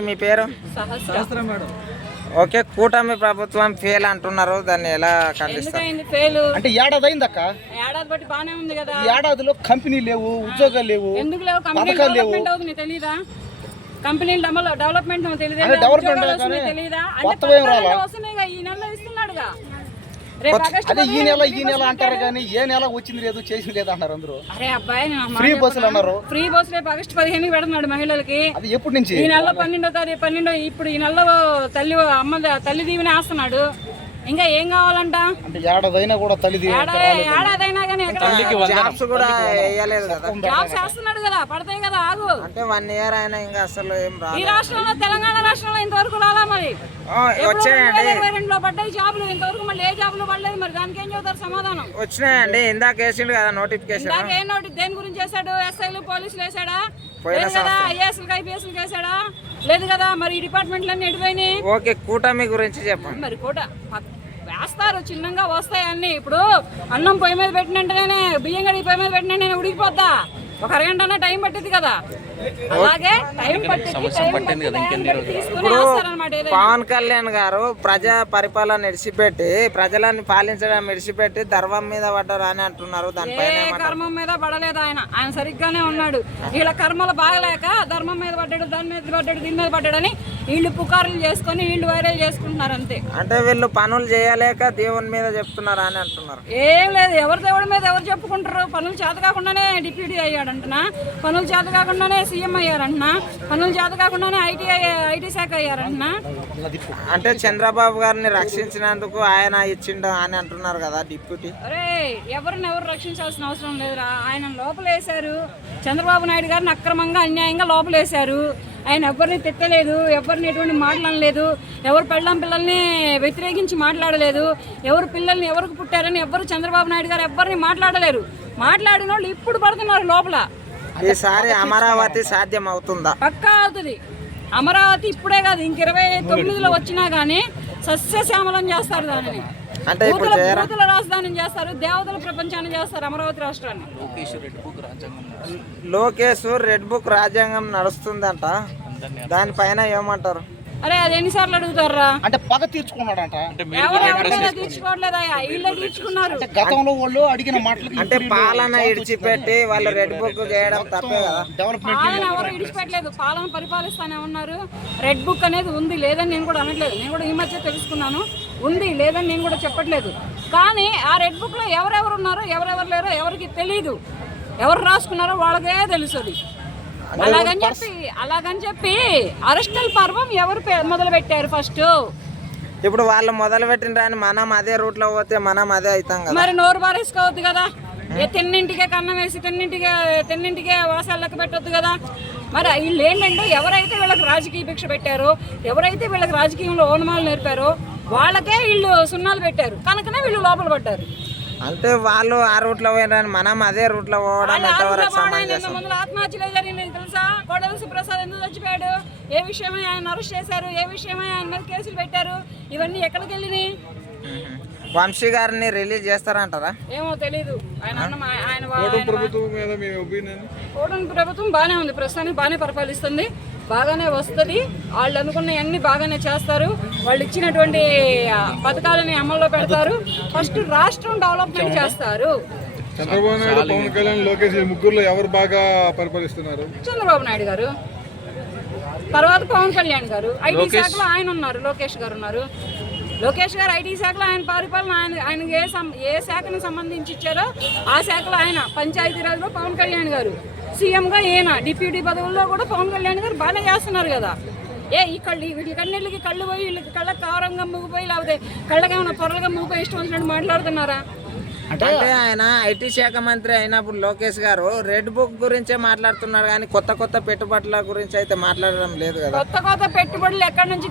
మీ పేరు? సహస్రం ఓకే కూటమి ప్రభుత్వం ఫెయిల్ అంటున్నారు. దాన్ని ఎలా ఖండిస్తారు? అంటే ఏడాది అయింది అక్క ఏడాది బట్టి బానే ఉంది కదా. ఏడాదిలో కంపెనీ లేవు ఉద్యోగాలు లేవు ఎందుకు లేవు? కంపెనీ పథకాలు లేవు. డెవలప్మెంట్ అవుతుంది తెలీదా? కంపెనీలు డెవల- డెవలప్మెంట్ తెలియదా డెవలప్మెంట్ వస్తున్నాయి? వస్తున్నాయిగా? ఈ నెలలో ఇస్తున్నాడుగా. అదే ఈ నెల ఈ నెల అంటారు. కానీ ఏ నెల వచ్చింది లేదు చేసింది లేదు అంటారు అందరూ అరే అబ్బాయి ఫ్రీ బస్సులు? అన్నారు. ఫ్రీ బస్సు రేపు ఆగస్టు పదిహేను పెడుతున్నాడు మహిళలకి అది ఎప్పటి నుంచి ఈ నెలలో పన్నెండో తారీఖు పన్నెండో ఇప్పుడు ఈ నెలలో తల్లి అమ్మ తల్లి దీవెన వేస్తున్నాడు ఇంకా ఏం కావాలంట? అంటే ఏడాది అయినా కూడా ఏడాదైనా కానీ జాబ్స్ కూడా వేయలేదు కదా. జాబ్స్ వేస్తున్నాడు కదా పడతాయి కదా ఆగు. అంటే వన్ ఇయర్ అయినా ఇంకా అసలు ఏం ఈ రాష్ట్రంలో తెలంగాణ రాష్ట్రంలో ఇంతవరకు రాలా మరి? వచ్చాయండి. రెండులో పడ్డాయి జాబులు ఇంతవరకు మళ్ళీ ఏ జాబులు పడలేదు మరి? దానికి ఏం చెబుతారు సమాధానం? వచ్చినాయండి. ఇందాక వేసిండు కదా నోటిఫికేషన్ ఇందాక ఏ నోటి దేని గురించి వేసాడు ఎస్ఐలు పోలీసులు వేసాడా పోయిన ఐఏఎస్లు ఐపీఎస్లు వేసాడా లేదు కదా మరి ఈ డిపార్ట్మెంట్లన్నీ ఎడిపోయినాయి ఓకే కూటమి గురించి చెప్పండి. మరి పక్- వేస్తారు చిన్నగా వస్తాయి అన్ని. ఇప్పుడు అన్నం పొయ్యి మీద పెట్టినంటేనే బియ్యం గడి పొయ్యి మీద పెట్టిన నేను ఉడికిపోద్దా? ఒక అరగంట టైం పట్టింది కదా. అలాగే టైం పట్టింది పవన్ కళ్యాణ్ గారు ప్రజా పరిపాలన ఇడిచిపెట్టి ప్రజలను పాలించడం ఇడిచిపెట్టి ధర్మం మీద పడ్డారు అని అంటున్నారు. దానిపైన కర్మం మీద పడలేదు ఆయన. ఆయన సరిగ్గానే ఉన్నాడు. వీళ్ళ కర్మలు బాగలేక ధర్మం మీద పడ్డాడు దాని మీద పడ్డాడు దీని మీద పడ్డాడని వీళ్ళు పుకార్లు చేసుకొని వీళ్ళు వైరల్ చేసుకుంటున్నారు అంతే. అంటే వీళ్ళు పనులు చేయలేక దేవుని మీద చెప్తున్నారు అని అంటున్నారు. ఏం లేదు ఎవరి దేవుడి మీద ఎవరు చెప్పుకుంటారు? పనులు చేత కాకుండానే డిప్యూటీ అయ్యాడంటున్నా పనులు చేత కాకుండానే సీఎం అయ్యారంటున్నా పనులు చేత కాకుండానే ఐటీ ఐటీ శాఖ అయ్యారంటున్నా అంటే చంద్రబాబు గారిని రక్షించినందుకు ఆయన ఇచ్చిండు అని అంటున్నారు కదా డిప్యూటీ. అరే ఎవరిని ఎవరు రక్షించాల్సిన అవసరం లేదురా. ఆయన లోపలేశారు. చంద్రబాబు నాయుడు గారిని అక్రమంగా అన్యాయంగా లోపలేశారు. ఆయన ఎవరిని తిట్టలేదు ఎవరిని ఎటువంటి మాట్లాడలేదు ఎవరు పెళ్ళం పిల్లల్ని వ్యతిరేకించి మాట్లాడలేదు ఎవరు పిల్లల్ని ఎవరికి పుట్టారని ఎవరు చంద్రబాబు నాయుడు గారు ఎవరిని మాట్లాడలేరు. మాట్లాడిన వాళ్ళు ఇప్పుడు పడుతున్నారు లోపల. ఈసారి అమరావతి సాధ్యం అవుతుందా పక్కా అవుతుంది. అమరావతి ఇప్పుడే కాదు ఇంక ఇరవై తొమ్మిదిలో వచ్చినా కానీ సస్యశ్యామలం చేస్తారు దానిని. అంటే ఇప్పుడు భూతుల రాజధాని చేస్తారు దేవతల ప్రపంచాన్ని చేస్తారు అమరావతి రాష్ట్రాన్ని. లోకేష్ రెడ్ బుక్ రాజ్యాంగం నడుస్తుందంట. దానిపైన ఏమంటారు? అరే అది ఎన్నిసార్లు అడుగుతారా అంటే పగ తీర్చుకున్నాడంట. ఎవరు ఎవరి మీద తీర్చుకోవట్లేదయ్యా వీళ్ళే తీర్చుకున్నారు. అంటే గతంలో వాళ్ళు అడిగిన మాటలకి అంటే పాలన ఇడిచిపెట్టి వాళ్ళు రెడ్ బుక్ చేయడం తప్పే కదా. పాలన ఎవరు ఇడిచిపెట్టలేదు. పాలన పరిపాలిస్తానే ఉన్నారు. రెడ్ బుక్ అనేది ఉంది లేదని నేను కూడా అనట్లేదు. నేను కూడా ఈ మధ్య తెలుసుకున్నాను. ఉంది లేదని నేను కూడా చెప్పట్లేదు. కానీ ఆ రెడ్ బుక్లో ఎవరెవరు ఉన్నారో ఎవరెవరు లేరో ఎవరికి తెలియదు ఎవరు రాసుకున్నారో వాళ్ళకే తెలుస్తుంది అలాగని చెప్పి అలాగని చెప్పి అరెస్టల్ పర్వం ఎవరు మొదలు పెట్టారు ఫస్ట్? ఇప్పుడు వాళ్ళు మొదలు పెట్టిన మనం అదే రూట్లో పోతే మనం అదే అవుతాం కదా. మరి నోరు బారేసుకోవద్దు కదా. తిన్నింటికే కన్నం వేసి తిన్నింటికే తిన్నింటికే వాసాలు లెక్క పెట్టొద్దు కదా. మరి వీళ్ళు ఏంటంటే ఎవరైతే వీళ్ళకి రాజకీయ భిక్ష పెట్టారో ఎవరైతే వీళ్ళకి రాజకీయంలో ఓనమాలు నేర్పారో వాళ్ళకే వీళ్ళు సున్నాలు పెట్టారు. కనుకనే వీళ్ళు లోపల పడ్డారు. అంటే వాళ్ళు ఆ రూట్లో పోయినని మనం అదే రూట్లో పోవడం ఎంతవరకు సమంజసం ముందు ఆత్మహత్యలే జరిగింది తెలుసా? కోడలి సుప్రసాద్ ఎందుకు చచ్చిపోయాడు? ఏ విషయమై ఆయన అరెస్ట్ చేశారు? ఏ విషయమై ఆయన మీద కేసులు పెట్టారు? ఇవన్నీ ఎక్కడికి వెళ్ళినాయి? వంశీ గారిని రిలీజ్ చేస్తారంటారా? ఏమో తెలీదు. ఆయన అన్న ఆయన కూటమి ప్రభుత్వం బాగానే ఉంది. ప్రస్తుతానికి బాగానే పరిపాలిస్తుంది. బాగానే వస్తుంది. వాళ్ళు అనుకున్నవన్నీ బాగానే చేస్తారు. వాళ్ళు ఇచ్చినటువంటి పథకాలని అమల్లో పెడతారు. ఫస్ట్ రాష్ట్రం డెవలప్మెంట్ చేస్తారు. చంద్రబాబు నాయుడు పవన్ కళ్యాణ్ లోకేష్ ముగ్గురులో ఎవరు బాగా పరిపాలిస్తున్నారు? చంద్రబాబు నాయుడు గారు. తర్వాత పవన్ కళ్యాణ్ గారు. ఐటీ శాఖలో ఆయన ఉన్నారు లోకేష్ గారు ఉన్నారు. లోకేష్ గారు ఐటీ శాఖలో ఆయన పరిపాలన ఆయన ఆయనకి ఏ ఏ శాఖను సంబంధించి ఇచ్చారో ఆ శాఖలో ఆయన పంచాయతీరాజ్లో పవన్ కళ్యాణ్ గారు. సీఎంగా ఈయన డిప్యూటీ పదవుల్లో కూడా పవన్ కళ్యాణ్ గారు బాగానే చేస్తున్నారు కదా. ఏ ఈ కళ్ళు వీటి కన్నీళ్ళకి కళ్ళు పోయి వీళ్ళకి కళ్ళకి కారంగా మూగిపోయి లేకపోతే కళ్ళకి ఏమైనా పొరలుగా మూగిపోయి ఇష్టం వచ్చినట్టు మాట్లాడుతున్నారా? అంటే ఆయన ఐటీ శాఖ మంత్రి అయినప్పుడు లోకేష్ గారు రెడ్ బుక్ గురించే మాట్లాడుతున్నారు కానీ కొత్త కొత్త పెట్టుబడుల గురించి అయితే మాట్లాడడం లేదు కదా. కొత్త కొత్త పెట్టుబడులు ఎక్కడి నుంచి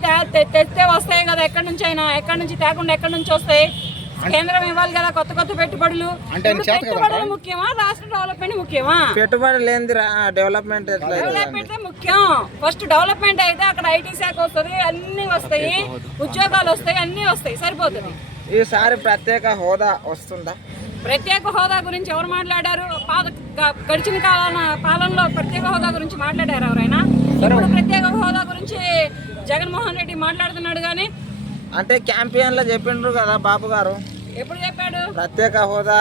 తెస్తే వస్తాయి కదా. ఎక్కడి నుంచి అయినా ఎక్కడి నుంచి తేకుండా ఎక్కడి నుంచి వస్తాయి? కేంద్రం ఇవ్వాలి కదా కొత్త కొత్త పెట్టుబడులు. అంటే ఆయన ఇప్పుడు చేత కదా పెట్టుబడులు ముఖ్యమా రాష్ట్ర డెవలప్మెంట్ ముఖ్యమా? పెట్టుబడి లేనిది డెవలప్మెంట్? డెవలప్మెంట్ ముఖ్యం. ఫస్ట్ డెవలప్మెంట్ అయితే అక్కడ ఐటీ శాఖ వస్తుంది అన్ని వస్తాయి. ఉద్యోగాలు వస్తాయి అన్ని వస్తాయి. సరిపోతుంది. ఈసారి ప్రత్యేక హోదా వస్తుందా? ప్రత్యేక హోదా గురించి ఎవరు మాట్లాడారు? గడిచిన కాలాన పాలనలో ప్రత్యేక హోదా గురించి మాట్లాడారు ఎవరైనా? ఇప్పుడు ప్రత్యేక హోదా గురించి జగన్మోహన్ రెడ్డి మాట్లాడుతున్నాడు కానీ అంటే క్యాంపియన్లో చెప్పిండ్రు కదా బాబు గారు. ఎప్పుడు చెప్పాడు? ప్రత్యేక హోదా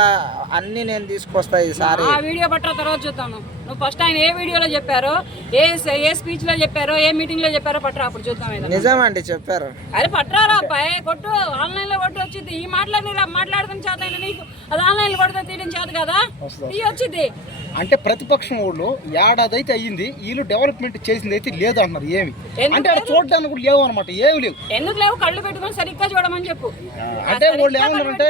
అన్ని నేను తీసుకొస్తా ఈసారి. ఆ వీడియో పట్ల తర్వాత చూద్దాం నువ్వు ఫస్ట్ ఆయన ఏ వీడియోలో చెప్పారో ఏ ఏ స్పీచ్లో చెప్పారో ఏ మీటింగ్లో చెప్పారో పట్టరా అప్పుడు చూద్దాం ఏదైనా నిజమండి చెప్పారు. అరే పట్టరారా అబ్బాయి కొట్టు. ఆన్లైన్లో కొట్టు వచ్చింది. ఈ మాటలని మాట్లాడడం చేత అయినా నీకు అది ఆన్లైన్లో కొడితే తీయడం చేత కదా? ఈ వచ్చింది. అంటే ప్రతిపక్షం వాళ్ళు ఏడాది అయితే అయ్యింది వీళ్ళు డెవలప్మెంట్ చేసింది అయితే లేదు అంటున్నారు ఏమి అంటే అక్కడ చూడడానికి కూడా లేవు అనమాట ఏమి లేవు. ఎందుకు లేవు? కళ్ళు పెట్టుకొని సరిగ్గా చూడమని చెప్పు. అంటే వాళ్ళు ఏమన్నారంటే-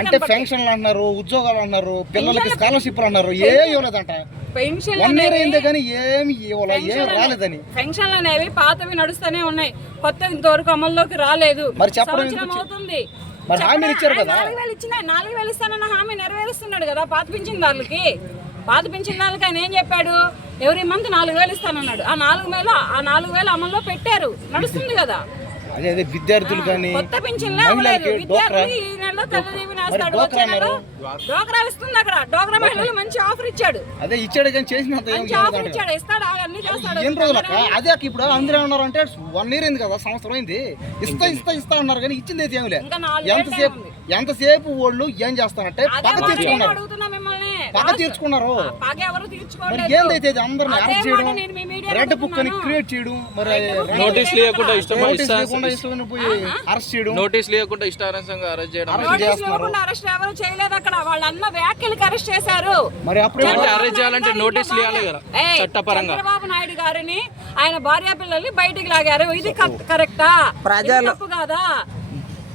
అంటే పెన్షన్లు అన్నారు ఉద్యోగాలు అన్నారు పిల్లలకి స్కాలర్షిప్లు అన్నారు ఏమి ఇవ్వలేదంట. పెన్షన్ వన్ ఇయర్ అయిందే కానీ ఏమి ఇవ్వాల ఏమి రాలేదని. పెన్షన్లు అనేవి పాతవి నడుస్తూనే ఉన్నాయి. కొత్త ఇంతవరకు అమల్లోకి రాలేదు. మరి చెప్పడం అవుతుంది. మరి హామీలు ఇచ్చారు కదా. నాలుగు వేలు ఇచ్చిన నాలుగు వేలు ఇస్తానన్న హామీ నెరవేరుస్తున్నాడు కదా పాత పింఛన్దారులకి పాత పింఛన్దారులకి ఆయన ఏం చెప్పాడు? ఎవరి మంత్ నాలుగు వేలు ఇస్తానన్నాడు. ఆ నాలుగు వేలు ఆ నాలుగు వేలు అమల్లో పెట్టారు. నడుస్తుంది కదా. అదే విద్యార్థులు కానీ కొత్త పింఛన్లే అవ్వలేదు. మహిళలకి డోక్రా విద్యార్థులు ఈ నెలలో తెల్లదీవి మరి నేస్తాడు డోక్రా వచ్చే నెల డోక్రా ఇస్తుంది అక్కడ. డోక్రా మహిళలు మంచి ఆఫర్ ఇచ్చాడు. అదే ఇచ్చాడు కానీ మంచి ఆఫర్ ఇచ్చాడు ఇస్తాడు చేస్తాడు. ఎన్ని అదే అక్క ఇప్పుడు అందరూ ఉన్నారు అంటే వన్ ఇయర్ అయింది కదా సంవత్సరం అయింది. ఇస్తా ఇస్తా ఇస్తా అన్నారు కానీ ఇచ్చింది అయితే ఏమి లేదు ఇంకా నాలుగు ఎంతసేపు. ఎంతసేపు వాళ్ళు ఏం చేస్తారంటే పక్క తీర్చుకున్నారు తీర్చుకున్నారు. పగ తీర్చుకోలేదు ఏందైతే అందరిని అరెస్ట్ చేయడం రెడ్ బుక్ అని. క్రియేట్ చేయడం మరి నోటీస్ లేకుండా ఇష్టం నోటీస్ లేకుండా ఇష్టమైన పోయి అరెస్ట్ చేయడం. నోటీస్ లేకుండా ఇష్టానుసంగా అరెస్ట్ చేయడం అరెస్ట్ ఎవరు చేయలేదు అక్కడ. వాళ్ళ అన్న వ్యాఖ్యలకు అరెస్ట్ చేశారు. మరి అప్పుడే అంటే అరెస్ట్ చేయాలంటే నోటీస్ ఇవ్వాలి కదా చట్టపరంగా. చంద్రబాబు నాయుడు గారిని ఆయన భార్య పిల్లల్ని బయటికి లాగారు. ఇది కరెక్టా ప్రజలు- కాదా?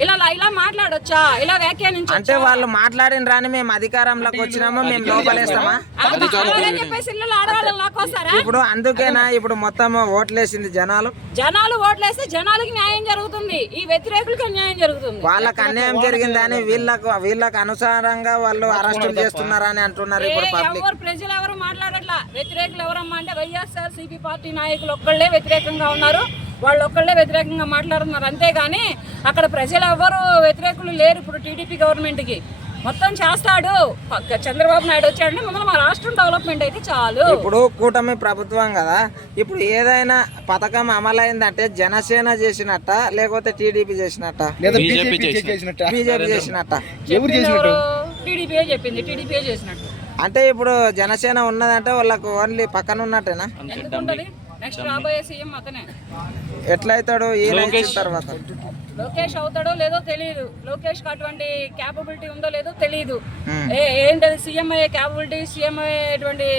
ఇలా ఇలా మాట్లాడొచ్చా? ఇలా వ్యాఖ్యానించొచ్చా? అంటే వాళ్ళు మాట్లాడిన రాని మేము అధికారంలోకి వచ్చినామో? మేము లోపలేస్తామా? ఆ, అలాగని చెప్పేసి ఇల్లు ఆడవాళ్ళని లాక్కొస్తారా? ఇప్పుడు అందుకేనా ఇప్పుడు మొత్తం ఓట్లేసింది జనాలు. జనాలు ఓట్లేస్తే జనాలకి న్యాయం జరుగుతుంది. ఈ వ్యతిరేకులకి అన్యాయం జరుగుతుంది. వాళ్ళకి అన్యాయం జరిగిందని వీళ్ళకు వీళ్ళకి అనుసారంగా వాళ్ళు అరెస్టులు చేస్తున్నారని అంటున్నారు ఇప్పుడు ఏ, పబ్లిక్. ఎవరు ప్రజలు ఎవరు మాట్లాడట్లా? వ్యతిరేకులు ఎవరమ్మా అంటే వైఎస్ఆర్ సిపి పార్టీ నాయకులు ఒక్కళ్ళే వ్యతిరేకంగా ఉన్నారు. వాళ్ళు ఒక్కళ్ళే వ్యతిరేకంగా మాట్లాడుతున్నారు. అంతేగాని అక్కడ ప్రజలు ఎవరు వ్యతిరేకులు లేరు ఇప్పుడు టీడీపీ గవర్నమెంట్కి. మొత్తం చేస్తాడు. పక్క- చంద్రబాబు నాయుడు వచ్చాడంటే ముందు మా రాష్ట్రం డెవలప్మెంట్ అయితే చాలు. ఇప్పుడు కూటమి ప్రభుత్వం కదా ఇప్పుడు ఏదైనా పథకం అమలైందంటే జనసేన చేసినట్ట లేకపోతే టీడీపీ చేసినట్ట? బీజేపీ చేసినట్ట. బీజేపీ చేసినట్ట. ఎవరు చేసినట్టు? టీడీపీ చెప్పింది. టీడీపీ చేసినట్టు. అంటే ఇప్పుడు జనసేన ఉన్నదంటే వాళ్ళకు ఓన్లీ పక్కన ఉన్నట్టేనా నెక్స్ట్ రాబోయే సీఎం అతనే. తర్వాత? లోకేష్ అవుతాడో లేదో తెలియదు లోకేష్కి అటువంటి క్యాపబిలిటీ ఉందో లేదో తెలియదు ఏ ఏంటది సీఎం అయ్యే క్యాపబిలిటీ సీఎం అయ్యేటువంటి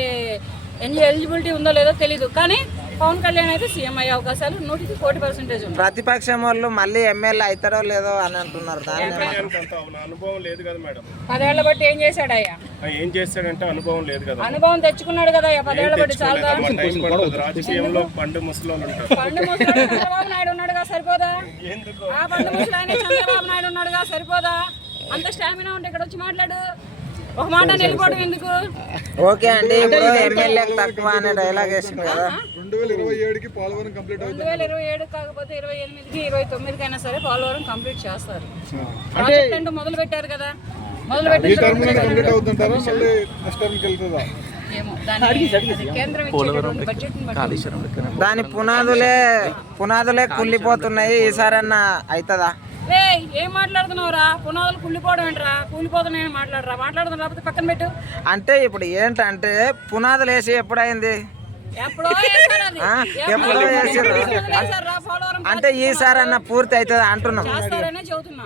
ఎలిజిబిలిటీ ఉందో లేదో తెలియదు కానీ పవన్ కళ్యాణ్ అయితే సీఎం అయ్యే అవకాశాలు నూటికి కోటి పర్సెంటేజ్ ఉంది ప్రతిపక్షం వాళ్ళు మళ్ళీ ఎమ్మెల్యే అవుతారో లేదో అని అంటున్నారు అనుభవం లేదు కదా మేడం. పదేళ్ళ బట్టి ఏం చేశాడు అయ్యా ఏం చేస్తాడంటే అనుభవం లేదు కదా. అనుభవం తెచ్చుకున్నాడు కదా అయ్యా పదేళ్ళ బట్టి చాలా రాజకీయంలో ముసలోళ్ళు పండు ముసలాడు చంద్రబాబు నాయుడు ఉన్నాడుగా సరిపోదా? ఆ పండు ముసలాయన చంద్రబాబు నాయుడు ఉన్నాడుగా సరిపోదా? అంత స్టామినా ఉంటే ఇక్కడ వచ్చి మాట్లాడు. ఒక మాట నిలబడు ఎందుకు? ఓకే అండి ఇప్పుడు ఎమ్మెల్యే తక్కువ అనే డైలాగ్ వేసింది కదా. రెండు వేల ఇరవై ఏడుకి పోలవరం కంప్లీట్ అవుతుంది. రెండు వేల ఇరవై ఏడు కాకపోతే ఇరవై ఎనిమిదికి ఇరవై తొమ్మిదికి అయినా సరే పోలవరం కంప్లీట్ చేస్తారు. ప్రాజెక్ట్ అంటూ మొదలు పెట్టారు కదా. మొదలు ఈ టర్మ్ పెట్టి కంప్లీట్ అవుతుంటారా? మళ్ళీ నెక్స్ట్ టర్మ్కి వెళ్తుందా? ఏమో దాన్ని కేంద్రం ఇచ్చేటటువంటి బడ్జెట్ దాని పునాదులే పునాదులే కుళ్ళిపోతున్నాయి. ఈసారన్నా అవుతుందా? రే ఏం మాట్లాడుతున్నావురా? పునాదులు కుళ్ళిపోవడం ఏంట్రా? కూలిపోతున్నాయని మాట్లాడరా? మాట్లాడుతున్నా లేకపోతే పక్కన పెట్టు. అంటే ఇప్పుడు ఏంటంటే పునాదులు వేసి ఎప్పుడైంది? ఎప్పుడో వేశారు అది. ఆ, ఎప్పుడో ఎప్పుడో వేశారు. వదిలేశారురా పోలవరం అంటే ఈసారన్నా పూర్తి అవుతుంది అంటున్నాం. చేస్తారనే చెబుతున్నా.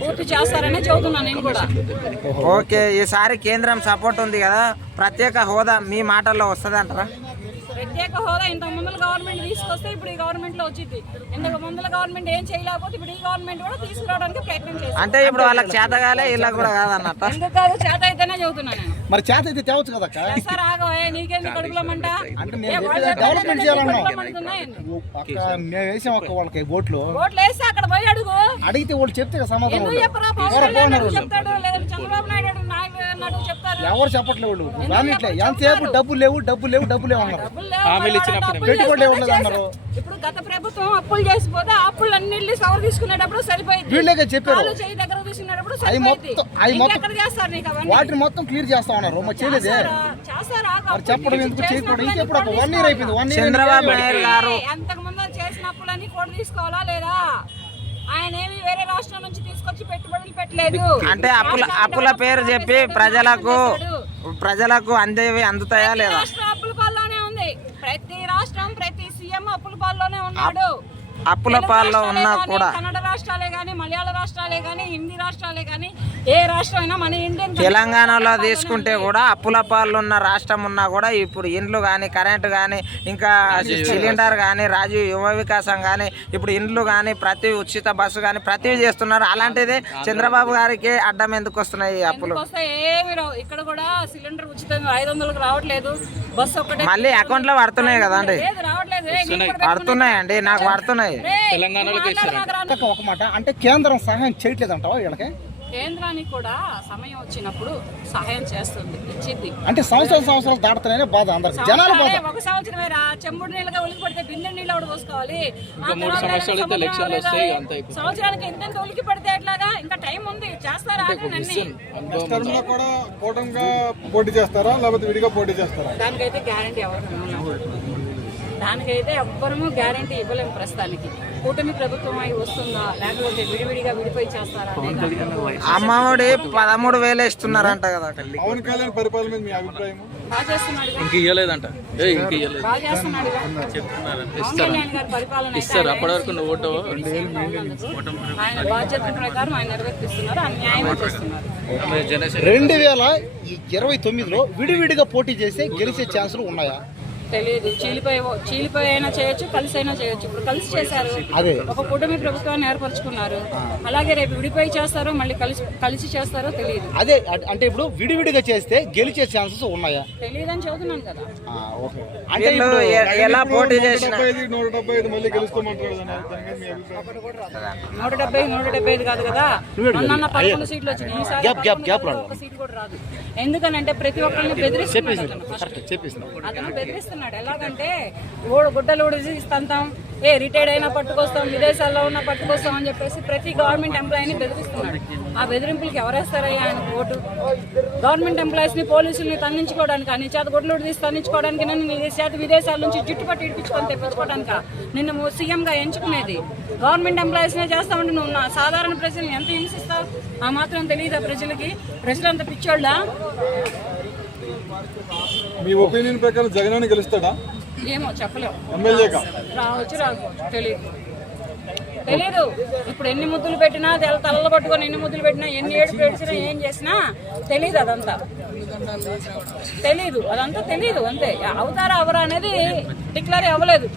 పూర్తి చేస్తారనే చెబుతున్నా నేను కూడా. ఓకే ఈసారి కేంద్రం సపోర్ట్ ఉంది కదా. ప్రత్యేక హోదా మీ మాటల్లో వస్తుంది అంటారా ప్రత్యేక హోదా ఇంత ముందుల గవర్నమెంట్ తీసుకొస్తే ఇప్పుడు ఈ గవర్నమెంట్లో వచ్చింది ఇంతకు ముందుల గవర్నమెంట్ ఏం చేయలేకపోతే ఇప్పుడు ఈ గవర్నమెంట్ కూడా తీసుకురావడానికి ప్రయత్నం చేస్తాను అంటే ఇప్పుడు వాళ్ళకి చేతగాలే వీళ్ళకి కూడా కాదన్నట్ట. ఎందుకు కాదు? చేత అయితేనే చెబుతున్నా నేను. మరి చేత అయితే తేవచ్చు కదక్క చేస్తారు ఆగవే నీకేంది కడుపులమంట డెవలప్మెంట్ మేము వేసాం అక్క వాళ్ళకి ఓట్లు. ఓట్లు వేస్తే అక్కడ పోయి అడుగు. అడిగితే వాళ్ళు చెప్తే కదా సమాధానం చెప్తాడు లేదా చంద్రబాబు నాయుడు అడుగు, నా చేస్తున్నట్టు చెప్తారు ఎవరు చెప్పట్లేదు రానిట్లే ఎంతసేపు డబ్బులు లేవు డబ్బులు లేవు డబ్బులు లేవు అన్నారు. చేసి- అన్నారు. ఇప్పుడు గత ప్రభుత్వం అప్పులు చేసిపోతే అప్పులు అన్నింటినీ సవర్ తీసుకునేటప్పుడు సరిపోయింది. వీళ్ళకే చెప్పారు. దగ్గర తీసుకునేటప్పుడు మొత్తం వాటిని మొత్తం క్లియర్ చేస్తా ఉన్నారు. మరి చేయలేదే? మరి చెప్పడం ఎందుకు? ఇంకెప్పుడు కూడా వన్ ఇయర్ అయిపోయింది. One year Chandrababu Naidu garu. అంతకు ముందు చేసిన అప్పులన్నీ కూడా తీసుకోవాలా లేదా? ఆయన ఏమి వేరే రాష్ట్రం నుంచి తీసుకొచ్చి పెట్టుబడులు పెట్టలేదు. అంటే అప్పుల అప్పుల పేరు చెప్పి ప్రజలకు ప్రజలకు అందేవి అందుతాయా లేదా? రాష్ట్రం అప్పుల పాల్లోనే ఉంది. ప్రతి రాష్ట్రం ప్రతి సీఎం అప్పుల పాల్లోనే ఉన్నాడు. అప్పుల తెలుగు పాల్లో రాష్ట్రాలే ఉన్నా కూడా కన్నడ రాష్ట్రాలే కానీ మలయాళ రాష్ట్రాలే కానీ హిందీ రాష్ట్రాలే కానీ ఏ రాష్ట్రం అయినా మన ఇండియన్ తెలంగాణలో తీసుకుంటే కూడా అప్పుల పాలు ఉన్న రాష్ట్రం ఉన్నా కూడా ఇప్పుడు ఇండ్లు కానీ కరెంటు కానీ ఇంకా సిలిండర్ కానీ రాజీవ్ యువ వికాసం కానీ ఇప్పుడు ఇండ్లు కానీ ప్రతి ఉచిత బస్సు కానీ ప్రతివి చేస్తున్నారు. అలాంటిది చంద్రబాబు గారికి అడ్డం ఎందుకు వస్తున్నాయి ఈ అప్పులు? ఏమి రావు. ఇక్కడ కూడా సిలిండర్ ఉచితంగా ఐదు వందలకు రావట్లేదు. బస్సు ఒకటే మళ్ళీ అకౌంట్లో పడుతున్నాయి కదా అండి? లేదు రావట్లేదు. రే, నీకు కూడా పడుతున్నాయండి నాకు పడుతున్నాయి. రా. ఒక మాట అంటే కేంద్రం సహాయం చేయట్లేదంటావా వీళ్ళకి? కేంద్రానికి కూడా సమయం వచ్చినప్పుడు సహాయం చేస్తుంది ఇచ్చింది అంటే సంవత్సరాలు సంవత్సరాలు దాడుతున్నాయనే బాధ అందరికి. జనాలు బాధ. ఒక సంవత్సరమే రా చెంబుడు నీళ్ళగా ఉలికి పడితే బిందె నీళ్ళు కూడా పోసుకోవాలి. సంవత్సరానికి ఎంతెంత ఉలికి పడితే ఎట్లాగా? ఇంకా టైం ఉంది. చేస్తారా అన్ని? కూడా కూటమిగా పోటీ చేస్తారా? లేకపోతే విడిగా పోటీ చేస్తారా? దానికైతే గ్యారంటీ ఎవరు దానికైతే ఎవ్వరము గ్యారంటీ ఇవ్వలేము ప్రస్తుతానికి. కూటమి ప్రభుత్వం అయి వస్తుందా? లేకపోతే విడివిడిగా విడిపోయి చేస్తారా? అమ్మఒడి పదమూడు వేలు ఇస్తున్నారంట కదా పవన్ కళ్యాణ్ పరిపాలన మీద మీ అభిప్రాయం? బాగా చేస్తున్నాడు ఇంక ఇయ్యలేదంట. ఏ ఇంక ఇయ్యలేదు. బాగా చేస్తున్నాడు పవన్ కళ్యాణ్ గారి పరిపాలన అయితే ఇస్తారు? అప్పటి వరకు నువ్వు ఓటు ఆయన బాధ్యతల ప్రకారం ఆయన నెరవేర్తిస్తున్నారు చేస్తున్నారు. రెండు వేల ఇరవై తొమ్మిదిలో విడివిడిగా పోటీ చేస్తే గెలిచే ఛాన్సులు ఉన్నాయా? తెలియదు చీలిపోయి చీలిపోయి అయినా చేయొచ్చు కలిసి అయినా చేయొచ్చు. ఇప్పుడు కలిసి చేశారు. అదే. ఒక కూటమి ప్రభుత్వాన్ని ఏర్పరచుకున్నారు. అలాగే రేపు విడిపోయి చేస్తారో మళ్ళీ కలిసి కలిసి చేస్తారో తెలియదు అదే అంటే ఇప్పుడు విడివిడిగా చేస్తే గెలిచే ఛాన్సెస్ ఉన్నాయా? తెలియదని చెబుతున్నాను కదా. అంటే ఎలా పోటీ చేసిన నూట డెబ్బై నూట డెబ్బై ఐదు కాదు కదా మొన్న పదకొండు సీట్లు వచ్చినాయి. ఈసారి గ్యాప్, గ్యాప్, గ్యాప్ పదకొండు ఒక సీట్ కూడా రాదు. ఎందుకనంటే ప్రతి ఒక్కరిని బెదిరిస్తున్నాడు అతను first. చెప్పేసిన ఎలాగంటే ఓడు గుడ్డలు ఊడిసి ఏ రిటైర్డ్ అయినా పట్టుకొస్తాం విదేశాల్లో ఉన్నా పట్టుకొస్తాం అని చెప్పేసి ప్రతి గవర్నమెంట్ ఎంప్లాయీని బెదిరిస్తున్నాడు. ఆ బెదిరింపులకి ఎవరేస్తారయ్యా ఆయన ఓటు? గవర్నమెంట్ ఎంప్లాయీస్ని పోలీసుల్ని తన్నించుకోవడానికి? నీ చేత గుడ్లు తీసి తన్నించుకోవడానికి నన్ను నీ చేత విదేశాల నుంచి జుట్టుపట్టి ఇడిపించుకొని తెప్పించుకోవడానికి? నిన్ను సీఎంగా ఎంచుకునేది. గవర్నమెంట్ ఎంప్లాయీస్నే చేస్తామంటే నువ్వు నా సాధారణ ప్రజల్ని ఎంత హింసిస్తావు? ఆ మాత్రం తెలియదా ప్రజలకి? ప్రజలంతా పిచ్చోళ్ళ? మీ ఒపీనియన్ ప్రకారం జగన్ గెలుస్తాడా? ఏమో చెప్పలేము. ఎమ్మెల్యేగా రావచ్చు రాకపోవచ్చు తెలియదు తెలీదు. ఇప్పుడు ఎన్ని ముద్దులు పెట్టినా తెల్ల తలలు పట్టుకొని ఎన్ని ముద్దులు పెట్టినా ఎన్ని ఏడు పెట్టినా ఏం చేసినా తెలియదు అదంతా. తెలీదు. అదంతా తెలీదు అంతే. అవుతారా అవరా అనేది డిక్లేర్ అవ్వలేదు.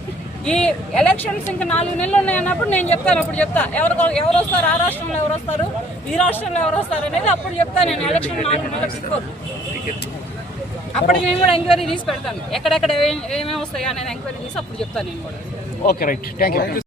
ఈ ఎలక్షన్స్ ఇంకా నాలుగు నెలలు ఉన్నాయన్నప్పుడు నేను చెప్తాను అప్పుడు చెప్తా. ఎవరు ఎవరు వస్తారు? ఆ రాష్ట్రంలో ఎవరు వస్తారు? ఈ రాష్ట్రంలో ఎవరు వస్తారు? అనేది అప్పుడు చెప్తాను నేను. ఎలక్షన్ నాలుగు నెలలు అప్పటికి నేను కూడా ఎంక్వైరీ తీసి పెడతాను. ఎక్కడెక్కడ ఏమేమి వస్తాయి అనేది ఎంక్వైరీ తీసి అప్పుడు చెప్తాను నేను కూడా. Okay right thank you